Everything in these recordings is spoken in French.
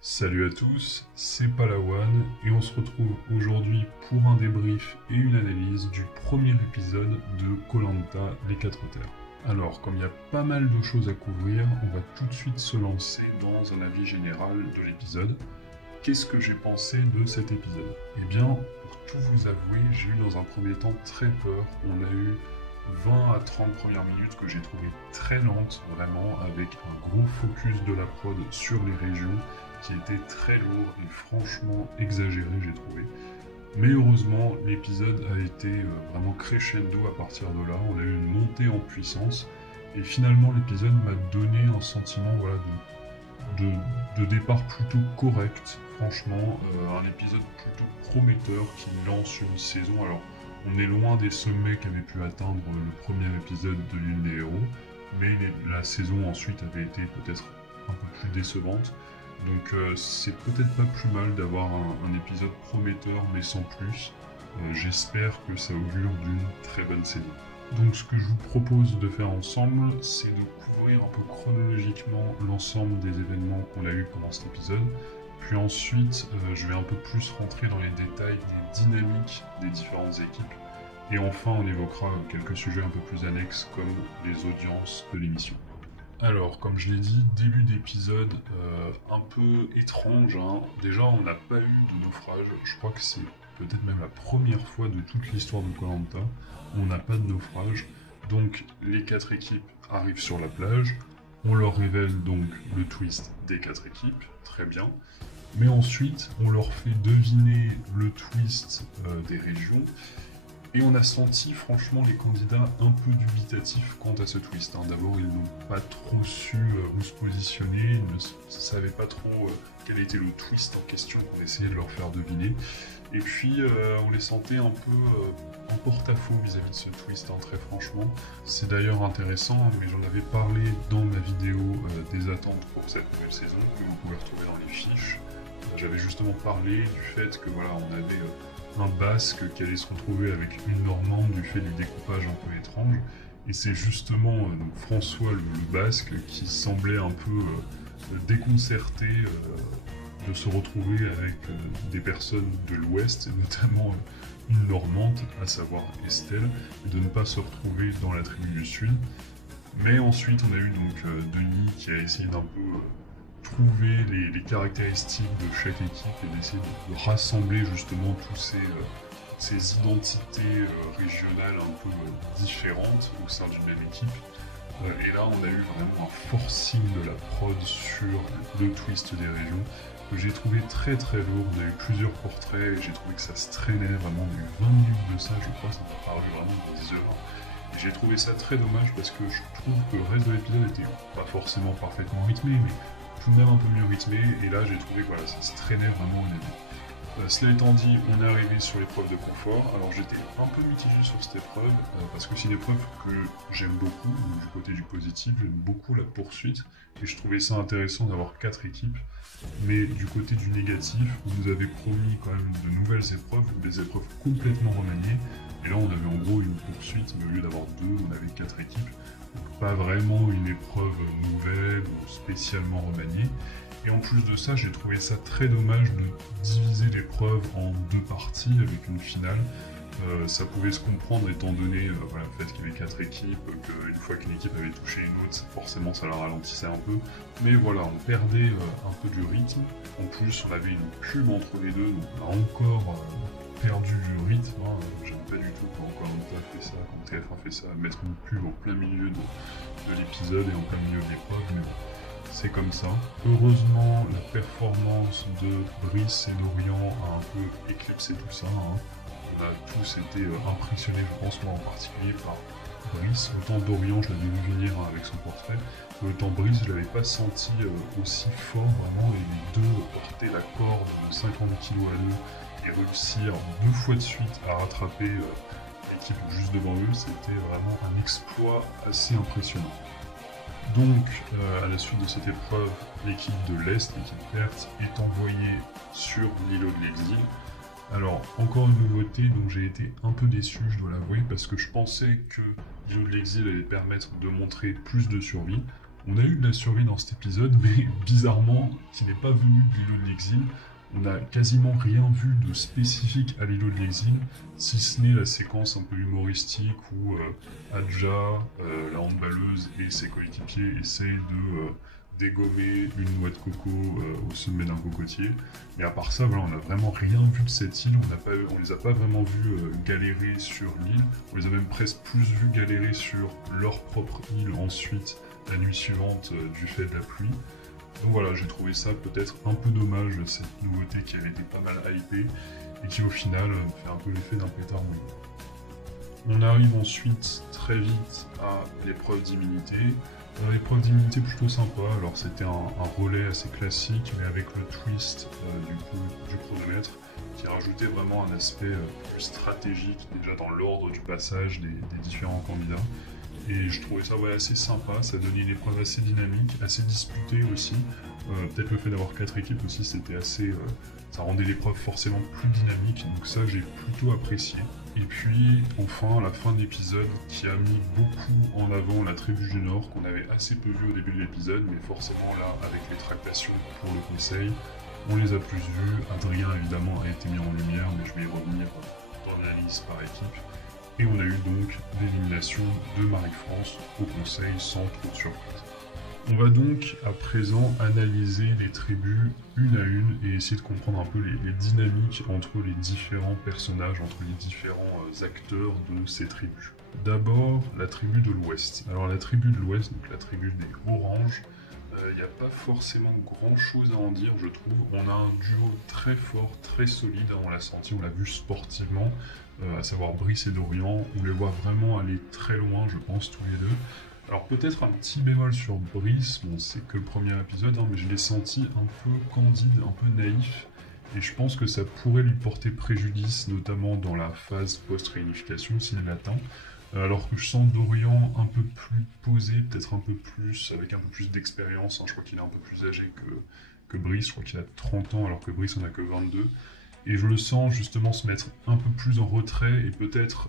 Salut à tous, c'est Palawan et on se retrouve aujourd'hui pour un débrief et une analyse du premier épisode de koh Les 4 Terres. Alors, comme il y a pas mal de choses à couvrir, on va tout de suite se lancer dans un avis général de l'épisode. Qu'est-ce que j'ai pensé de cet épisode? Eh bien, pour tout vous avouer, j'ai eu dans un premier temps très peur. On a eu 20 à 30 premières minutes que j'ai trouvé très lentes, vraiment, avec un gros focus de la prod sur les régions qui était très lourd et franchement exagéré, j'ai trouvé. Mais heureusement, l'épisode a été vraiment crescendo à partir de là. On a eu une montée en puissance et finalement l'épisode m'a donné un sentiment de départ plutôt correct. Franchement, un épisode plutôt prometteur qui lance une saison. Alors, on est loin des sommets qu'avait pu atteindre le premier épisode de l'île des héros, mais la saison ensuite avait été peut-être un peu plus décevante. Donc c'est peut-être pas plus mal d'avoir un épisode prometteur mais sans plus. J'espère que ça augure d'une très bonne saison. Donc ce que je vous propose de faire ensemble, c'est de couvrir un peu chronologiquement l'ensemble des événements qu'on a eu pendant cet épisode. Puis ensuite, je vais un peu plus rentrer dans les détails des dynamiques des différentes équipes. Et enfin, on évoquera quelques sujets un peu plus annexes comme les audiences de l'émission. Alors, comme je l'ai dit, début d'épisode un peu étrange, hein. Déjà, on n'a pas eu de naufrage. Je crois que c'est peut-être même la première fois de toute l'histoire de koh où on n'a pas de naufrage. Donc, les 4 équipes arrivent sur la plage. On leur révèle donc le twist des 4 équipes. Très bien. Mais ensuite, on leur fait deviner le twist des régions. Et on a senti franchement les candidats un peu dubitatifs quant à ce twist. D'abord, ils n'ont pas trop su où se positionner, ils ne savaient pas trop quel était le twist en question pour essayer de leur faire deviner. Et puis, on les sentait un peu en porte-à-faux vis-à-vis de ce twist, très franchement. C'est d'ailleurs intéressant, mais j'en avais parlé dans ma vidéo des attentes pour cette nouvelle saison, que vous pouvez retrouver dans les fiches. J'avais justement parlé du fait que voilà, on avait un basque qui allait se retrouver avec une normande du fait du découpage un peu étrange. Et c'est justement donc François le basque qui semblait un peu déconcerté de se retrouver avec des personnes de l'Ouest, et notamment une normande, à savoir Estelle, et de ne pas se retrouver dans la tribu du Sud. Mais ensuite on a eu donc Denis qui a essayé d'un peu trouver les caractéristiques de chaque équipe et d'essayer de rassembler justement tous ces identités régionales un peu différentes au sein d'une même équipe. Et là, on a eu vraiment un forcing de la prod sur le twist des régions que j'ai trouvé très très lourd. On a eu plusieurs portraits et j'ai trouvé que ça se traînait vraiment. On a eu 20 minutes de ça, je crois, ça m'a paru vraiment 10 heures. Et j'ai trouvé ça très dommage parce que je trouve que le reste de l'épisode était pas forcément parfaitement rythmé, mais tout de même un peu mieux rythmé, et là j'ai trouvé que voilà, ça se traînait vraiment au début. Cela étant dit, on est arrivé sur l'épreuve de confort. Alors j'étais un peu mitigé sur cette épreuve, parce que c'est une épreuve que j'aime beaucoup, du côté du positif, j'aime beaucoup la poursuite, et je trouvais ça intéressant d'avoir 4 équipes. Mais du côté du négatif, on nous avait promis quand même de nouvelles épreuves, des épreuves complètement remaniées, et là on avait en gros une poursuite, mais au lieu d'avoir 2, on avait 4 équipes. Donc pas vraiment une épreuve nouvelle ou spécialement remaniée. Et en plus de ça, j'ai trouvé ça très dommage de diviser l'épreuve en 2 parties avec une finale. Ça pouvait se comprendre étant donné voilà, le fait qu'il y avait 4 équipes, qu'une fois qu'une équipe avait touché une autre, forcément ça la ralentissait un peu. Mais voilà, on perdait un peu du rythme. En plus, on avait une pub entre les deux, donc on a encore perdu du rythme. J'aime pas du tout quand Koh-Lanta fait ça, quand TF1 fait ça, mettre une pub au plein milieu de l'épisode et en plein milieu de l'épreuve. Mais bon, c'est comme ça. Heureusement, la performance de Brice et Dorian a un peu éclipsé tout ça. On a tous été impressionnés, je pense, moi en particulier, par Brice. Autant Dorian, je l'avais vu venir avec son portrait, autant Brice, je l'avais pas senti aussi fort, vraiment. Et les deux portaient la corde de 50 kg à deux et réussir 2 fois de suite à rattraper l'équipe juste devant eux, c'était vraiment un exploit assez impressionnant. Donc, à la suite de cette épreuve, l'équipe de l'Est, l'équipe Perth, est envoyée sur l'îlot de l'exil. Alors, encore une nouveauté dont j'ai été un peu déçu, je dois l'avouer, parce que je pensais que l'îlot de l'exil allait permettre de montrer plus de survie. On a eu de la survie dans cet épisode, mais bizarrement, qui n'est pas venu de l'îlot de l'exil. On n'a quasiment rien vu de spécifique à l'îlot de l'exil, si ce n'est la séquence un peu humoristique où Adja, la handballeuse, et ses coéquipiers essayent de dégommer une noix de coco au sommet d'un cocotier. Mais à part ça, voilà, on n'a vraiment rien vu de cette île, on les a pas vraiment vus galérer sur l'île, on les a même presque plus vus galérer sur leur propre île ensuite, la nuit suivante, du fait de la pluie. Donc voilà, j'ai trouvé ça peut-être un peu dommage, cette nouveauté qui avait été pas mal hypée, et qui au final fait un peu l'effet d'un pétard mouillé. On arrive ensuite très vite à l'épreuve d'immunité. L'épreuve d'immunité plutôt sympa, alors c'était un relais assez classique, mais avec le twist du chronomètre, qui rajoutait vraiment un aspect plus stratégique, déjà dans l'ordre du passage des différents candidats. Et je trouvais ça assez sympa, ça donnait une épreuve assez dynamique, assez disputée aussi. Peut-être le fait d'avoir 4 équipes aussi, c'était assez... ça rendait l'épreuve forcément plus dynamique, donc ça j'ai plutôt apprécié. Et puis enfin la fin de l'épisode qui a mis beaucoup en avant la tribu du Nord, qu'on avait assez peu vu au début de l'épisode, mais forcément là, avec les tractations pour le conseil, on les a plus vus. Adrien évidemment a été mis en lumière, mais je vais y revenir dans l'analyse par équipe. Et on a eu donc l'élimination de Marie-France au conseil sans trop de surprise. On va donc à présent analyser les tribus une à une et essayer de comprendre un peu les dynamiques entre les différents personnages, entre les différents acteurs de ces tribus. D'abord, la tribu de l'Ouest. Alors la tribu de l'Ouest, donc la tribu des Oranges, il n'y a pas forcément grand chose à en dire, je trouve. On a un duo très fort, très solide, on l'a senti, on l'a vu sportivement, à savoir Brice et Dorian. On les voit vraiment aller très loin, je pense, tous les deux. Alors peut-être un petit bémol sur Brice, bon c'est que le premier épisode, mais je l'ai senti un peu candide, un peu naïf, et je pense que ça pourrait lui porter préjudice, notamment dans la phase post-réunification s'il l'atteint. Alors que je sens Dorian un peu plus posé, peut-être un peu plus, avec un peu plus d'expérience. Je crois qu'il est un peu plus âgé que Brice, je crois qu'il a 30 ans alors que Brice en a que 22. Et je le sens justement se mettre un peu plus en retrait et peut-être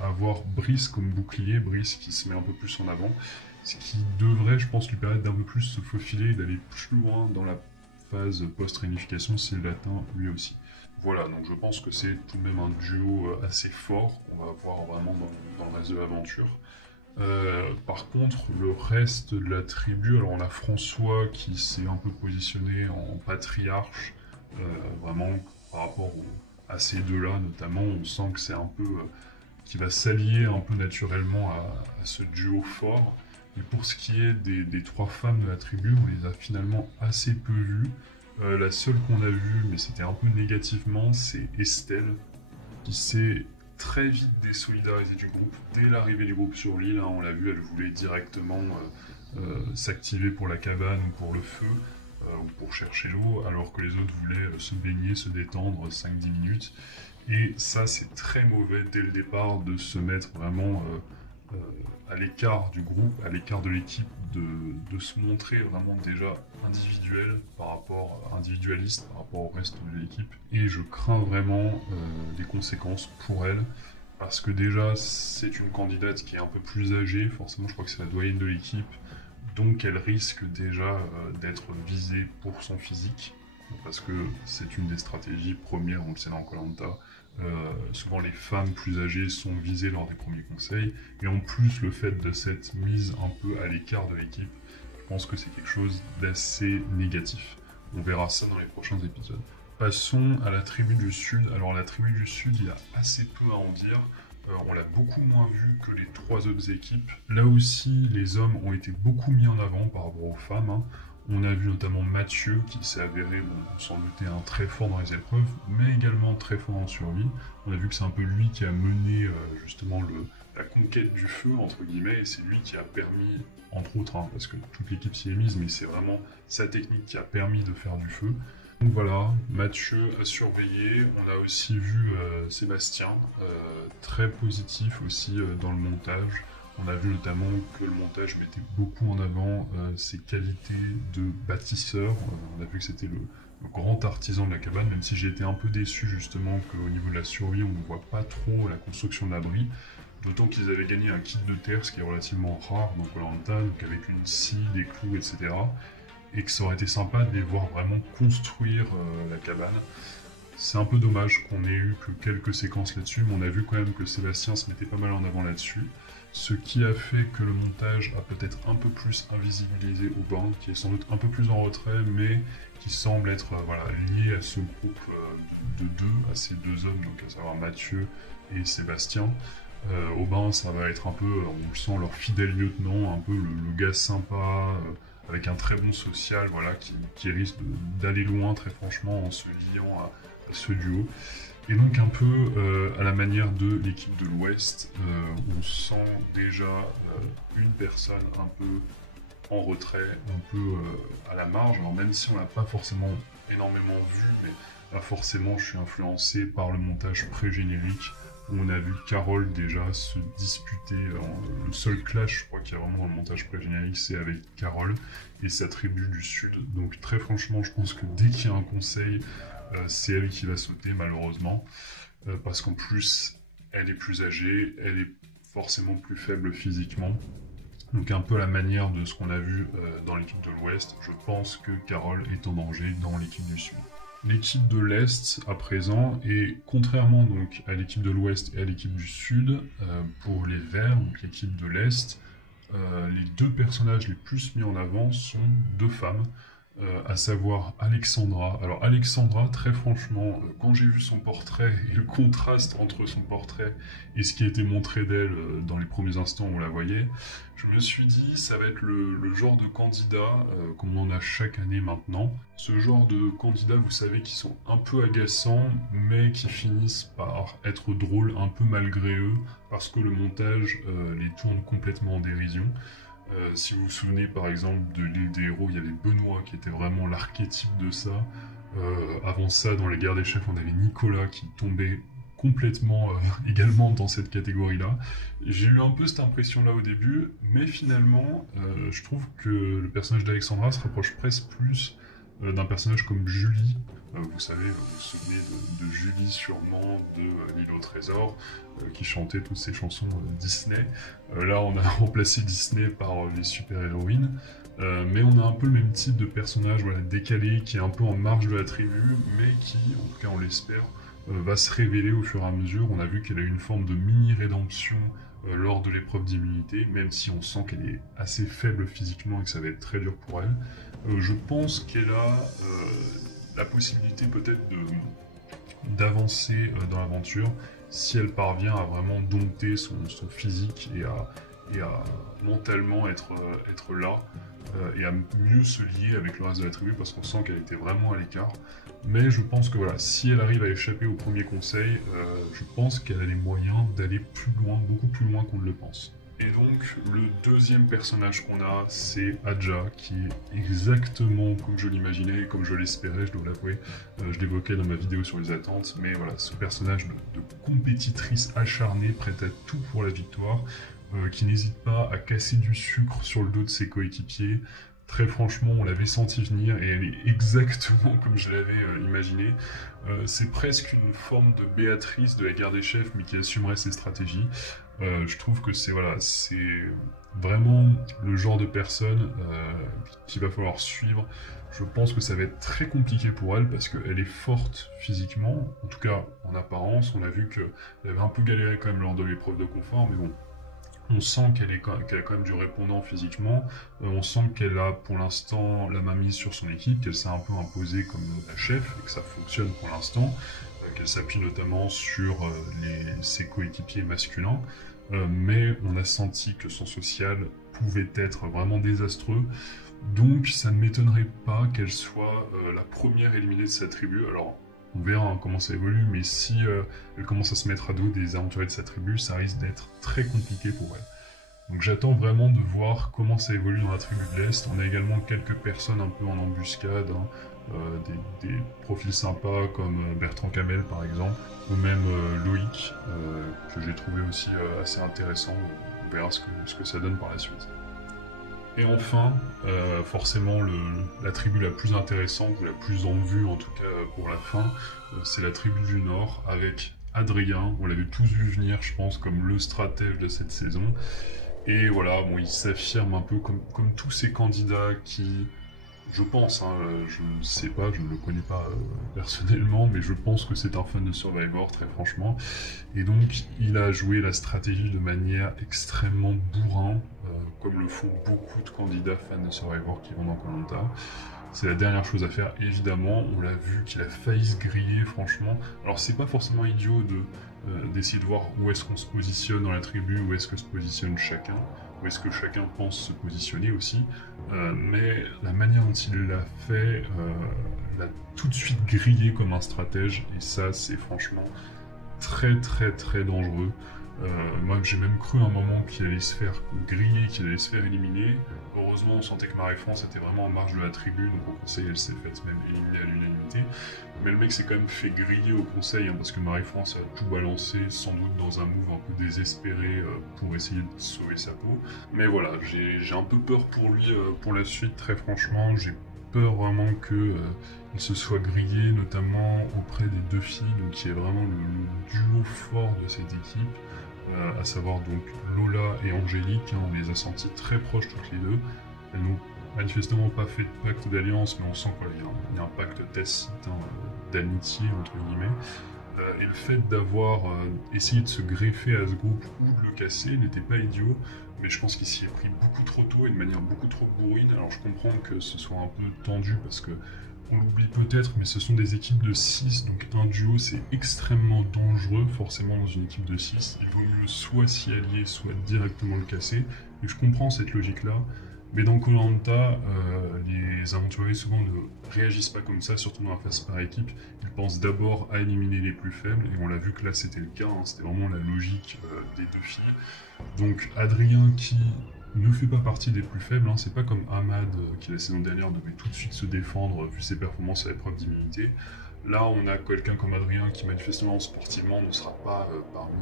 avoir Brice comme bouclier, Brice qui se met un peu plus en avant, ce qui devrait, je pense, lui permettre d'un peu plus se faufiler et d'aller plus loin dans la phase post-réunification s'il l'atteint lui aussi. Voilà, donc je pense que c'est tout de même un duo assez fort qu'on va voir vraiment dans le reste de l'aventure. Par contre, le reste de la tribu, alors on a François qui s'est un peu positionné en patriarche, vraiment par rapport à ces deux-là notamment, on sent que c'est un peu qui va s'allier un peu naturellement à ce duo fort. Et pour ce qui est des 3 femmes de la tribu, on les a finalement assez peu vues. La seule qu'on a vue, mais c'était un peu négativement, c'est Estelle, qui s'est très vite désolidarisée du groupe. Dès l'arrivée du groupe sur l'île, on l'a vu, elle voulait directement s'activer pour la cabane ou pour le feu, ou pour chercher l'eau, alors que les autres voulaient se baigner, se détendre 5-10 minutes. Et ça, c'est très mauvais dès le départ de se mettre vraiment à l'écart du groupe, à l'écart de l'équipe, de se montrer vraiment déjà individualiste par rapport au reste de l'équipe. Et je crains vraiment des conséquences pour elle, parce que déjà c'est une candidate qui est un peu plus âgée, forcément je crois que c'est la doyenne de l'équipe, donc elle risque déjà d'être visée pour son physique, parce que c'est une des stratégies premières, on le sait dans Koh-Lanta. Souvent les femmes plus âgées sont visées lors des premiers conseils, et en plus le fait de cette mise un peu à l'écart de l'équipe, je pense que c'est quelque chose d'assez négatif. On verra ça dans les prochains épisodes. Passons à la tribu du Sud. Alors la tribu du Sud, il y a assez peu à en dire. On l'a beaucoup moins vu que les 3 autres équipes. Là aussi, les hommes ont été beaucoup mis en avant par rapport aux femmes. On a vu notamment Mathieu qui s'est avéré, sans douter, très fort dans les épreuves, mais également très fort en survie. On a vu que c'est un peu lui qui a mené justement la conquête du feu, entre guillemets, et c'est lui qui a permis, entre autres, parce que toute l'équipe s'y est mise, mais c'est vraiment sa technique qui a permis de faire du feu. Donc voilà, Mathieu a surveillé. On a aussi vu Sébastien, très positif aussi dans le montage. On a vu notamment que le montage mettait beaucoup en avant ses qualités de bâtisseur. On a vu que c'était le grand artisan de la cabane, même si j'ai été un peu déçu justement qu'au niveau de la survie, on ne voit pas trop la construction de l'abri. D'autant qu'ils avaient gagné un kit de terre, ce qui est relativement rare dans Koh-Lanta, donc avec une scie, des clous, etc. Et que ça aurait été sympa de les voir vraiment construire la cabane. C'est un peu dommage qu'on ait eu que quelques séquences là-dessus, mais on a vu quand même que Sébastien se mettait pas mal en avant là-dessus. Ce qui a fait que le montage a peut-être un peu plus invisibilisé Aubin, qui est sans doute un peu plus en retrait, mais qui semble être lié à ce groupe de deux, à ces deux hommes, donc à savoir Mathieu et Sébastien. Aubin, ça va être un peu, on le sent, leur fidèle lieutenant, un peu le gars sympa, avec un très bon social, qui risque d'aller loin, très franchement, en se liant à ce duo. Et donc un peu à la manière de l'équipe de l'Ouest, on sent déjà une personne un peu en retrait, un peu à la marge. Alors même si on l'a pas forcément énormément vu, mais là forcément je suis influencé par le montage pré-générique, où on a vu Carole déjà se disputer. Le seul clash, je crois, qu'il y a vraiment dans le montage pré-générique, c'est avec Carole et sa tribu du Sud. Donc très franchement, je pense que dès qu'il y a un conseil, c'est elle qui va sauter malheureusement, parce qu'en plus elle est plus âgée, elle est forcément plus faible physiquement, donc un peu à la manière de ce qu'on a vu dans l'équipe de l'Ouest. Je pense que Carole est en danger dans l'équipe du Sud. L'équipe de l'Est à présent, et contrairement donc à l'équipe de l'Ouest et à l'équipe du Sud, pour les Verts, donc l'équipe de l'Est, les deux personnages les plus mis en avant sont deux femmes, à savoir Alexandra. Alors Alexandra, très franchement, quand j'ai vu son portrait et le contraste entre son portrait et ce qui a été montré d'elle dans les premiers instants où on la voyait, je me suis dit ça va être le genre de candidat comme on en a chaque année maintenant. Ce genre de candidats, vous savez, qui sont un peu agaçants, mais qui finissent par être drôles un peu malgré eux, parce que le montage les tourne complètement en dérision. Si vous vous souvenez par exemple de l'île des héros, il y avait Benoît qui était vraiment l'archétype de ça. Avant ça, dans les guerres des chefs, on avait Nicolas qui tombait complètement également dans cette catégorie-là. J'ai eu un peu cette impression-là au début, mais finalement, je trouve que le personnage d'Alexandra se rapproche presque plus d'un personnage comme Julie. Vous savez, vous vous souvenez de Julie sûrement, de L'île au trésor, qui chantait toutes ces chansons Disney. Là, on a remplacé Disney par les super-héroïnes. Mais on a un peu le même type de personnage décalé, qui est un peu en marge de la tribu, mais qui, en tout cas on l'espère, va se révéler au fur et à mesure. On a vu qu'elle a eu une forme de mini-rédemption lors de l'épreuve d'immunité, même si on sent qu'elle est assez faible physiquement et que ça va être très dur pour elle. Je pense qu'elle a la possibilité peut-être d'avancer dans l'aventure si elle parvient à vraiment dompter son physique et à mentalement être là et à mieux se lier avec le reste de la tribu, parce qu'on sent qu'elle était vraiment à l'écart. Mais je pense que si elle arrive à échapper au premier conseil, je pense qu'elle a les moyens d'aller plus loin, beaucoup plus loin qu'on ne le pense. Et donc, le deuxième personnage qu'on a, c'est Adja, qui est exactement comme je l'imaginais et comme je l'espérais, je dois l'avouer. Je l'évoquais dans ma vidéo sur les attentes, mais voilà, ce personnage de compétitrice acharnée, prête à tout pour la victoire, qui n'hésite pas à casser du sucre sur le dos de ses coéquipiers. Très franchement, on l'avait senti venir et elle est exactement comme je l'avais imaginé. C'est presque une forme de Béatrice de la guerre des chefs, mais qui assumerait ses stratégies. Je trouve que c'est vraiment le genre de personne qu'il va falloir suivre. Je pense que ça va être très compliqué pour elle parce qu'elle est forte physiquement, en tout cas en apparence. On a vu qu'elle avait un peu galéré quand même lors de l'épreuve de confort, mais bon, on sent qu'elle a quand même du répondant physiquement. On sent qu'elle a pour l'instant la main mise sur son équipe, qu'elle s'est un peu imposée comme la chef et que ça fonctionne pour l'instant. Qu'elle s'appuie notamment sur ses coéquipiers masculins. Mais on a senti que son social pouvait être vraiment désastreux. Donc ça ne m'étonnerait pas qu'elle soit la première éliminée de sa tribu. Alors on verra comment ça évolue, mais si elle commence à se mettre à dos des aventuriers de sa tribu, ça risque d'être très compliqué pour elle. Donc j'attends vraiment de voir comment ça évolue dans la tribu de l'Est. On a également quelques personnes un peu en embuscade, des profils sympas comme Bertrand Camel par exemple, ou même Loïc, que j'ai trouvé aussi assez intéressant. On verra ce que ça donne par la suite. Et enfin, forcément, la tribu la plus intéressante, ou la plus en vue en tout cas pour la fin, c'est la tribu du Nord, avec Adrien. On l'avait tous vu venir, je pense, comme le stratège de cette saison. Et voilà, bon, il s'affirme un peu comme tous ces candidats qui, je pense, hein, je ne sais pas, je ne le connais pas personnellement, mais je pense que c'est un fan de Survivor, très franchement. Et donc, il a joué la stratégie de manière extrêmement bourrin, comme le font beaucoup de candidats fans de Survivor qui vont dans Koh Lanta. C'est la dernière chose à faire, évidemment. On l'a vu qu'il a failli se griller, franchement. Alors, c'est pas forcément idiot d'essayer de voir où est-ce qu'on se positionne dans la tribu, où est-ce que se positionne chacun, où est-ce que chacun pense se positionner aussi. Mais la manière dont il l'a fait, l'a tout de suite grillé comme un stratège, et ça, c'est franchement très très très dangereux. Moi j'ai même cru à un moment qu'il allait se faire griller, qu'il allait se faire éliminer. Heureusement on sentait que Marie-France était vraiment en marge de la tribu, donc au conseil elle s'est faite même éliminer à l'unanimité. Mais le mec s'est quand même fait griller au conseil, hein, parce que Marie-France a tout balancé, sans doute dans un move un peu désespéré pour essayer de sauver sa peau. Mais voilà, j'ai un peu peur pour lui pour la suite, très franchement. J'ai peur vraiment que il se soit grillé, notamment auprès des deux filles, donc qui est vraiment le duo fort de cette équipe, à savoir donc Lola et Angélique. Hein, on les a sentis très proches toutes les deux. Elles n'ont manifestement pas fait de pacte d'alliance, mais on sent qu'il y a un pacte tacite, hein, d'amitié entre guillemets. Et le fait d'avoir essayé de se greffer à ce groupe ou de le casser n'était pas idiot, mais je pense qu'il s'y est pris beaucoup trop tôt et de manière beaucoup trop bourrine. Alors je comprends que ce soit un peu tendu parce que on l'oublie peut-être, mais ce sont des équipes de 6, donc un duo c'est extrêmement dangereux, forcément dans une équipe de 6. Il vaut mieux soit s'y allier, soit directement le casser. Et je comprends cette logique-là, mais dans Koh Lanta, les aventuriers souvent ne réagissent pas comme ça, surtout dans la phase par équipe. Ils pensent d'abord à éliminer les plus faibles, et on l'a vu que là c'était le cas, hein, c'était vraiment la logique des deux filles. Donc Adrien qui ne fait pas partie des plus faibles, hein. C'est pas comme Ahmad qui la saison dernière devait tout de suite se défendre vu ses performances à l'épreuve d'immunité. Là on a quelqu'un comme Adrien qui manifestement sportivement ne sera pas parmi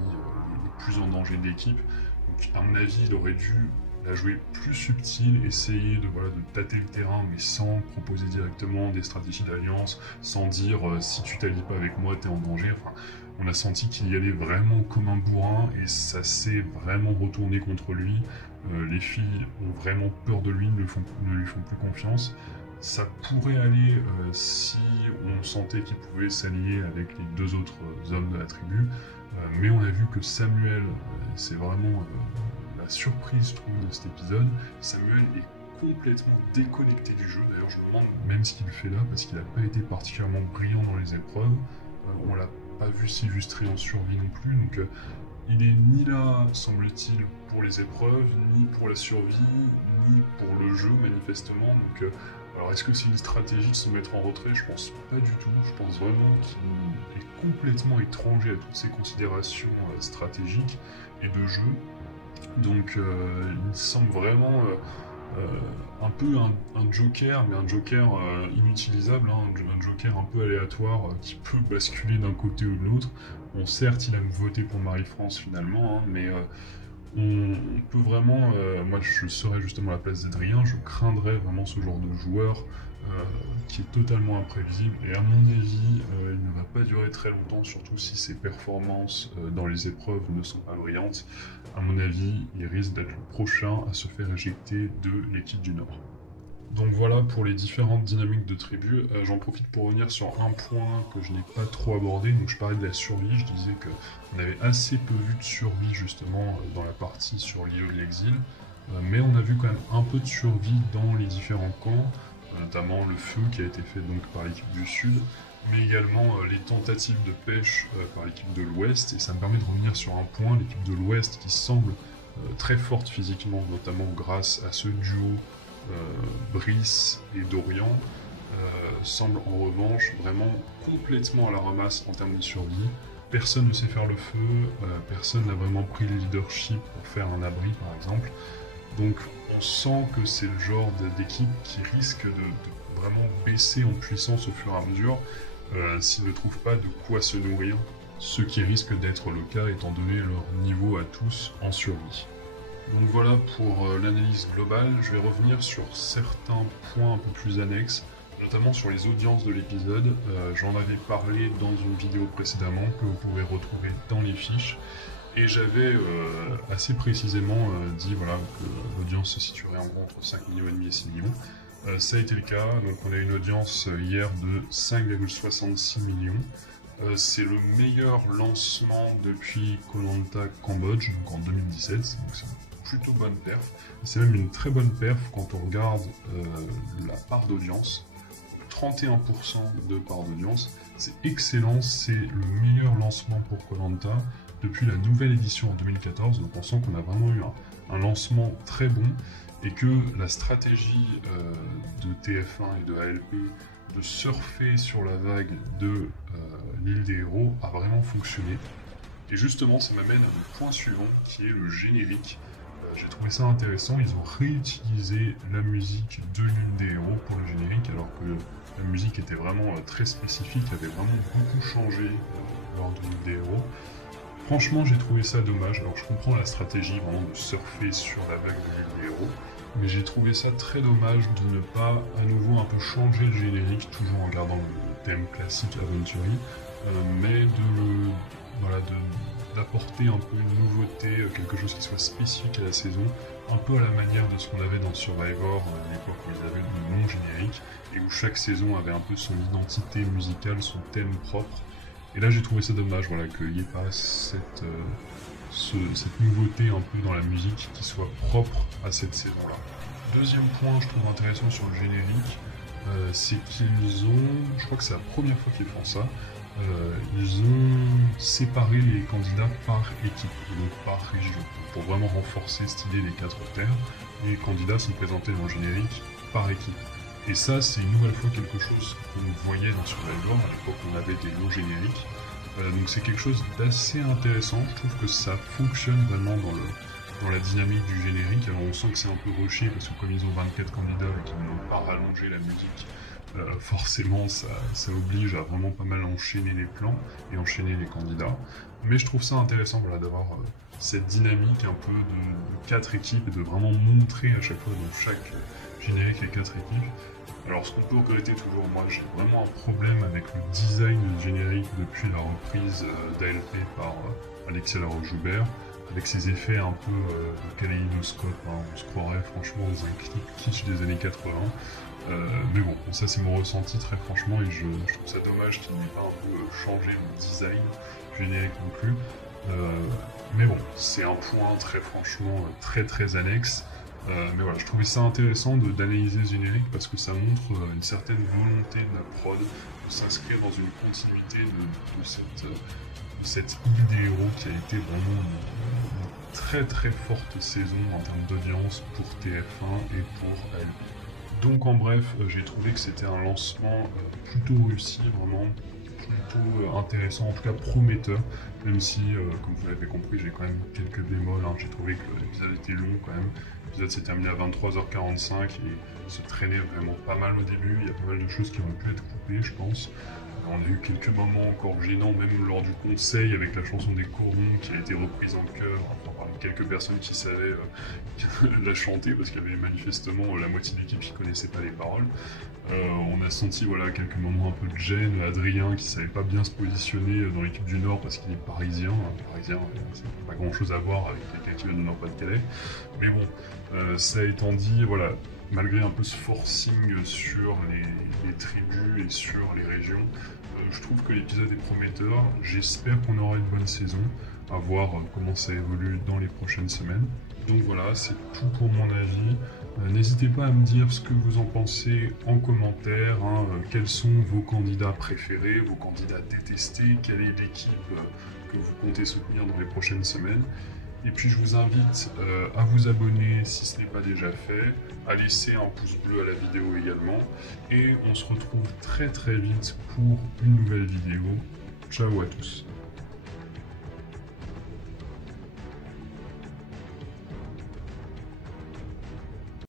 les plus en danger de l'équipe. Donc à mon avis il aurait dû la jouer plus subtile, essayer de tâter le terrain mais sans proposer directement des stratégies d'alliance, sans dire si tu t'allies pas avec moi t'es en danger. Enfin, on a senti qu'il y allait vraiment comme un bourrin et ça s'est vraiment retourné contre lui. Les filles ont vraiment peur de lui, ne lui font plus confiance. Ça pourrait aller si on sentait qu'il pouvait s'allier avec les deux autres hommes de la tribu, mais on a vu que Samuel, c'est vraiment la surprise, je trouve, de cet épisode. Samuel est complètement déconnecté du jeu. D'ailleurs, je me demande même ce qu'il fait là, parce qu'il n'a pas été particulièrement brillant dans les épreuves. On l'a pas vu s'illustrer en survie non plus, donc il est ni là, semble-t-il, pour les épreuves, ni pour la survie, ni pour le jeu, manifestement. Donc, alors est-ce que c'est une stratégie de se mettre en retrait? Je pense pas du tout. Je pense vraiment qu'il est complètement étranger à toutes ces considérations stratégiques et de jeu. Donc, il me semble vraiment un peu un joker, mais un joker inutilisable, hein, un joker un peu aléatoire qui peut basculer d'un côté ou de l'autre. Bon, certes, il a voté pour Marie-France finalement, hein, mais on peut vraiment... moi, je serais justement à la place d'Adrien, je craindrais vraiment ce genre de joueur qui est totalement imprévisible, et à mon avis, il ne va pas durer très longtemps, surtout si ses performances dans les épreuves ne sont pas brillantes. À mon avis, il risque d'être le prochain à se faire éjecter de l'équipe du Nord. Donc voilà pour les différentes dynamiques de tribu. J'en profite pour revenir sur un point que je n'ai pas trop abordé. Donc je parlais de la survie, je disais qu'on avait assez peu vu de survie justement dans la partie sur l'île de l'exil. Mais on a vu quand même un peu de survie dans les différents camps, notamment le feu qui a été fait donc par l'équipe du Sud, mais également les tentatives de pêche par l'équipe de l'Ouest. Et ça me permet de revenir sur un point, l'équipe de l'Ouest qui semble très forte physiquement, notamment grâce à ce duo Brice et Dorian, semble en revanche vraiment complètement à la ramasse en termes de survie. Personne ne sait faire le feu, personne n'a vraiment pris le leadership pour faire un abri par exemple. Donc on sent que c'est le genre d'équipe qui risque de vraiment baisser en puissance au fur et à mesure s'ils ne trouvent pas de quoi se nourrir, ce qui risque d'être le cas étant donné leur niveau à tous en survie. Donc voilà pour l'analyse globale. Je vais revenir sur certains points un peu plus annexes. notamment sur les audiences de l'épisode. J'en avais parlé dans une vidéo précédemment que vous pouvez retrouver dans les fiches. Et j'avais assez précisément dit voilà, que l'audience se situerait en gros entre 5,5 millions et 6 millions. Ça a été le cas, donc on a une audience hier de 5,66 millions. C'est le meilleur lancement depuis Koh Lanta Cambodge, donc en 2017, donc c'est une plutôt bonne perf. C'est même une très bonne perf quand on regarde la part d'audience, 31% de part d'audience. C'est excellent, c'est le meilleur lancement pour Koh Lanta depuis la nouvelle édition en 2014, donc on sent qu'on a vraiment eu un lancement très bon et que la stratégie de TF1 et de ALP de surfer sur la vague de l'île des héros a vraiment fonctionné. Et justement, ça m'amène à mon point suivant qui est le générique. J'ai trouvé ça intéressant, ils ont réutilisé la musique de l'île des héros pour le générique, alors que la musique était vraiment très spécifique, avait vraiment beaucoup changé lors de l'île des héros. Franchement, j'ai trouvé ça dommage. Alors, je comprends la stratégie vraiment de surfer sur la vague de l'île des héros, mais j'ai trouvé ça très dommage de ne pas à nouveau un peu changer le générique, toujours en gardant le thème classique aventurier, mais d'apporter un peu une nouveauté, quelque chose qui soit spécifique à la saison, un peu à la manière de ce qu'on avait dans Survivor, à l'époque où ils avaient le nom générique, et où chaque saison avait un peu son identité musicale, son thème propre. Et là j'ai trouvé ça dommage voilà, qu'il n'y ait pas cette nouveauté un peu dans la musique qui soit propre à cette saison-là. Deuxième point je trouve intéressant sur le générique, c'est qu'ils ont, je crois que c'est la première fois qu'ils font ça, ils ont séparé les candidats par équipe, donc par région, pour vraiment renforcer cette idée des 4 terres. Les candidats sont présentés dans le générique par équipe. Et ça, c'est une nouvelle fois quelque chose qu'on voyait dans Survivor, à l'époque on avait des lots génériques. Donc c'est quelque chose d'assez intéressant, je trouve que ça fonctionne vraiment dans la dynamique du générique. Alors on sent que c'est un peu rushé parce que comme ils ont 24 candidats et qu'ils n'ont pas rallongé la musique, forcément ça oblige à vraiment pas mal enchaîner les plans et enchaîner les candidats. Mais je trouve ça intéressant voilà, d'avoir cette dynamique un peu de 4 équipes et de vraiment montrer à chaque fois dans chaque générique les 4 équipes. Alors ce qu'on peut regretter toujours, moi j'ai vraiment un problème avec le design du générique depuis la reprise d'ALP par Alexia Laroche-Joubert, avec ses effets un peu de kaléidoscope, hein. On se croirait franchement dans un clip kitsch des années 80. Mais bon, ça c'est mon ressenti très franchement et je trouve ça dommage qu'il n'ait pas un peu changé le design générique non plus. Mais bon, c'est un point très franchement très annexe. Mais voilà, je trouvais ça intéressant d'analyser ce générique parce que ça montre une certaine volonté de la prod de s'inscrire dans une continuité de cette île des héros qui a été vraiment une très forte saison en termes d'audience pour TF1 et pour ALP. Donc en bref, j'ai trouvé que c'était un lancement plutôt réussi, vraiment plutôt intéressant, en tout cas prometteur, même si, comme vous l'avez compris, j'ai quand même quelques bémols, hein. J'ai trouvé que l'épisode était long quand même, l'épisode s'est terminé à 23h45 et se traînait vraiment pas mal au début, il y a pas mal de choses qui auraient pu être coupées je pense. On a eu quelques moments encore gênants, même lors du conseil avec la chanson des corons qui a été reprise en chœur par quelques personnes qui savaient la chanter parce qu'il y avait manifestement la moitié de l'équipe qui ne connaissait pas les paroles. On a senti voilà, quelques moments un peu de gêne, Adrien qui savait pas bien se positionner dans l'équipe du Nord parce qu'il est parisien. Parisien, ça n'a pas grand chose à voir avec quelqu'un qui vient du Nord-Pas-de-Calais. Mais bon, ça étant dit, voilà, malgré un peu ce forcing sur les tribus et sur les régions, je trouve que l'épisode est prometteur. J'espère qu'on aura une bonne saison, à voir comment ça évolue dans les prochaines semaines. Donc voilà, c'est tout pour mon avis. N'hésitez pas à me dire ce que vous en pensez en commentaire, hein, quels sont vos candidats préférés, vos candidats détestés, quelle est l'équipe que vous comptez soutenir dans les prochaines semaines. Et puis je vous invite à vous abonner si ce n'est pas déjà fait, à laisser un pouce bleu à la vidéo également, et on se retrouve très vite pour une nouvelle vidéo. Ciao à tous.